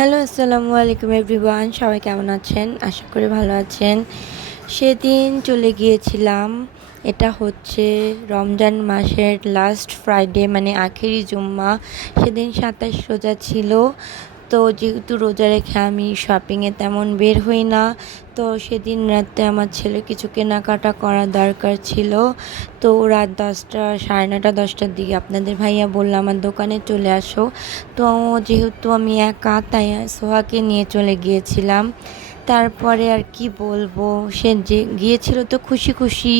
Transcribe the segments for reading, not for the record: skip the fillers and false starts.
Hello, আসসালামু আলাইকুম everyone. সবাই কেমন আছেন? আশা করি ভালো আছেন। সেদিন চলে গিয়েছিলাম। এটা হচ্ছে রমজান মাসের লাস্ট ফ্রাইডে, মানে আখেরি জুম্মা। সেদিন ২৭ রোজা ছিল। তো যেহেতু রোজা রেখে আমি শপিংয়ে তেমন বের হই না, তো সেদিন রাতে আমার ছেলে কিছু কেনাকাটা করার দরকার ছিল। তো রাত 10টা, সাড়ে 9টা 10টার দিকে আপনাদের ভাইয়া বলল আমার দোকানে চলে আসো। তো যেহেতু আমি একা, তাই সোহাকে নিয়ে চলে গিয়েছিলাম। তারপরে আর কি বলবো, সে যে গিয়েছিল তো খুশি খুশি,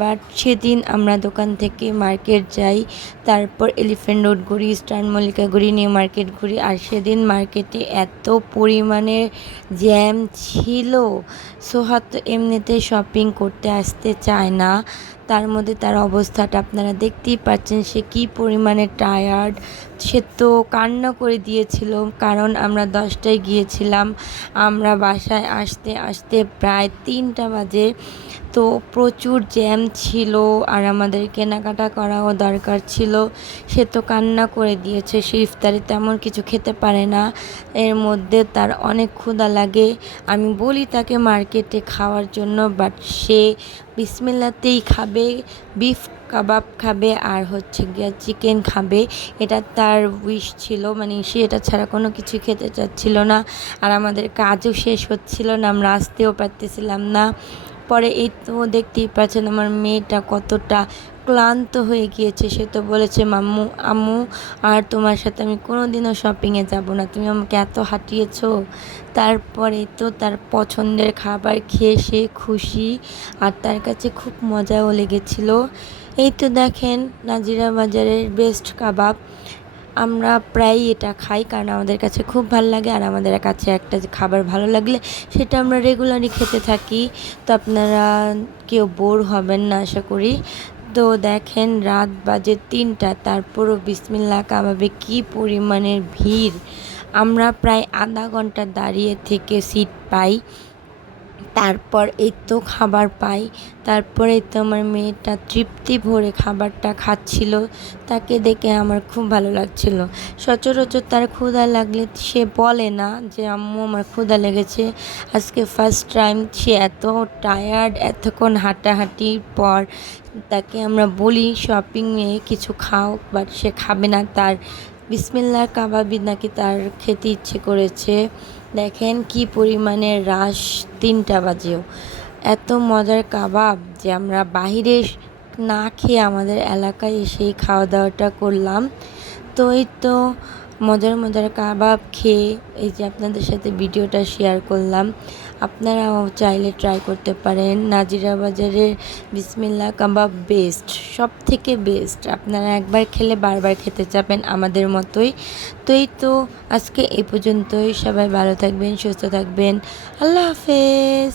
বাট সেদিন আমরা দোকান থেকে মার্কেট যাই, তারপর এলিফ্যান্ট রোড ঘুরি, ইস্টার্ন মল্লিকা ঘুরি, নিউ মার্কেট ঘুরি। আর সেদিন মার্কেটে এত পরিমাণে জ্যাম ছিল। সোহা তো এমনিতে শপিং করতে আসতে চায় না, তার মধ্যে তার অবস্থাটা আপনারা দেখতেই পাচ্ছেন, সে কী পরিমাণে টায়ার্ড। সে তো কান্না করে দিয়েছিল, কারণ আমরা 10টায় গিয়েছিলাম, আমরা বাসায় আসতে আসতে প্রায় 3টা বাজে। তো প্রচুর জ্যাম ছিল, আর আমাদের কেনাকাটা করাও দরকার ছিল। সে তো কান্না করে দিয়েছে, সে ইফতারে তেমন কিছু খেতে পারে না, এর মধ্যে তার অনেক ক্ষুধা লাগে। আমি বলি তাকে মার্কেটে খাওয়ার জন্য, বাট সে বিসমিল্লাতেই খাবে, বিফ কাবাব খাবে আর হচ্ছে গিয়া চিকেন খাবে। এটা তার উইশ ছিল, মানে সে এটা ছাড়া কোনো কিছু খেতে চাচ্ছিল না। আর আমাদের কাজও শেষ হচ্ছিল না, আমরা আসতেও পারতেছিলাম না। পরে এই তো দেখতেই পাচ্ছেন আমার মেয়েটা কতটা ক্লান্ত হয়ে গিয়েছে। সে তো বলেছে, মাম্মু আম্মু আর তোমার সাথে আমি কোনো দিনও শপিংয়ে যাব না, তুমি আমাকে এত হাঁটিয়েছো। তারপরে তো তার পছন্দের খাবার খেয়ে সে খুশি, আর তার কাছে খুব মজাও লেগেছিল। এই তো দেখেন নাজিরা বাজারের বেস্ট কাবাব। আমরা প্রায়ই এটা খাই, কারণ আমাদের কাছে খুব ভালো লাগে, আর আমাদের কাছে একটা যে খাবার ভালো লাগলে সেটা আমরা রেগুলারই খেতে থাকি। তো আপনারা কেউ বোর হবেন না আশা করি। তো দেখেন রাত বাজে 3টা, তারপরও বিসমিল্লাহ কাবাবে কী পরিমাণের ভিড়। আমরা প্রায় আধা ঘন্টা দাঁড়িয়ে থেকে সিট পাই, তারপর এই তো খাবার পাই। তারপরে তো আমার মেয়েটা তৃপ্তি ভরে খাবারটা খাচ্ছিল, তাকে দেখে আমার খুব ভালো লাগছিল। সচরাচর তার ক্ষুধা লাগলে সে বলে না যে আম্মু আমার ক্ষুধা লেগেছে। আজকে ফার্স্ট টাইম সে এত টায়ার্ড, এতক্ষণ হাঁটাহাঁটির পর তাকে আমরা বলি শপিংয়ে কিছু খাও, বাট সে খাবে না। তার বিসমিল্লাহ কাবাবই নাকি তার খেতে ইচ্ছে করেছে। দেখেন কি পরিমাণে রাশ, 3টা বাজেও এত মজার কাবাব যে আমরা বাহিরে না খেয়ে আমাদের এলাকায় এসেই খাওয়া দাওয়াটা করলাম। তো এই তো মজার মজার কাবাব খেয়ে এই যে আপনাদের সাথে ভিডিওটা শেয়ার করলাম। আপনারাও চাইলে ট্রাই করতে পারেন। নাজিরা বাজারের বিসমিল্লাহ কাবাব বেস্ট, সব থেকে বেস্ট। আপনারা একবার খেলে বারবার খেতে চাবেন আমাদের মতোই। তো এই তো আজকে এই পর্যন্তই। সবাই ভালো থাকবেন, সুস্থ থাকবেন। আল্লাহ হাফেজ।